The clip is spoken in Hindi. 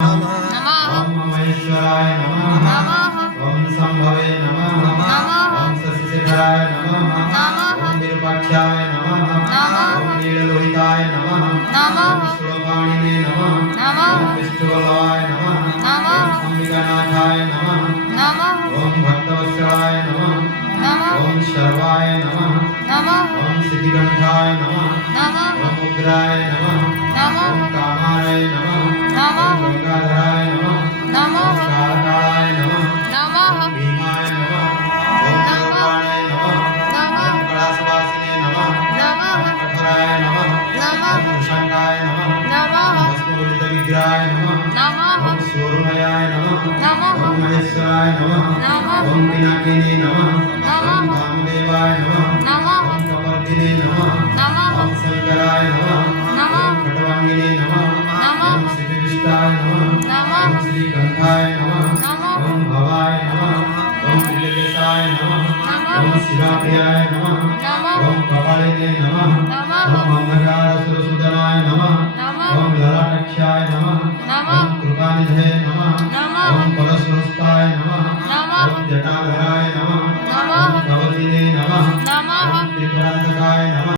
ओम महेश्वराय नमः। ओम संभवे नमः। ओम शशिशेखराय नमः। ओम विरूपाक्षाय नमः। ओम नीललोहिताय नमः। ओम श्लोकाणिने नमः। ओम विष्णुवल्लभाय नमः। ओम अंबिकानाथाय नमः। ओम भक्तवत्सलाय नमः। ओम शर्वाय नमः। ओम सिद्धिकंठाय नमः। ओम उग्राय नमः। ओम कामाय नमः। ओम गंगाधराय नमः। ओम कारकालाय नमः। ओम भीमाय नमः। ओम नरवाणाय नमः। ओम कलासवासिने नमः। ओम कठोराय नमः। ओम वृषंगाय नमः। ओम भस्मोलित विग्रहाय नमः। ओम सूर्यमयाय नमः। ओम महेश्वराय नमः। ओम पिनाकिने नमः। ओम वामदेवाय नमः। ओम कपर्दिने नमः। ओम शंकराय नमः। ओम खटवांगिने नमः। ओम श्रीविष्टाय नमः। ओम श्रीकंठाय नमः। ओम भवाय नमः। ओम त्रिलोकेशाय नमः। ओम शिवाप्रियाय नमः। ओम कपालिने नमः। ओम अंधकारसुरसुदनाय नमः। ओम ललाटक्षाय नमः। ओम कृपानिधये नमः। ओम परशुराय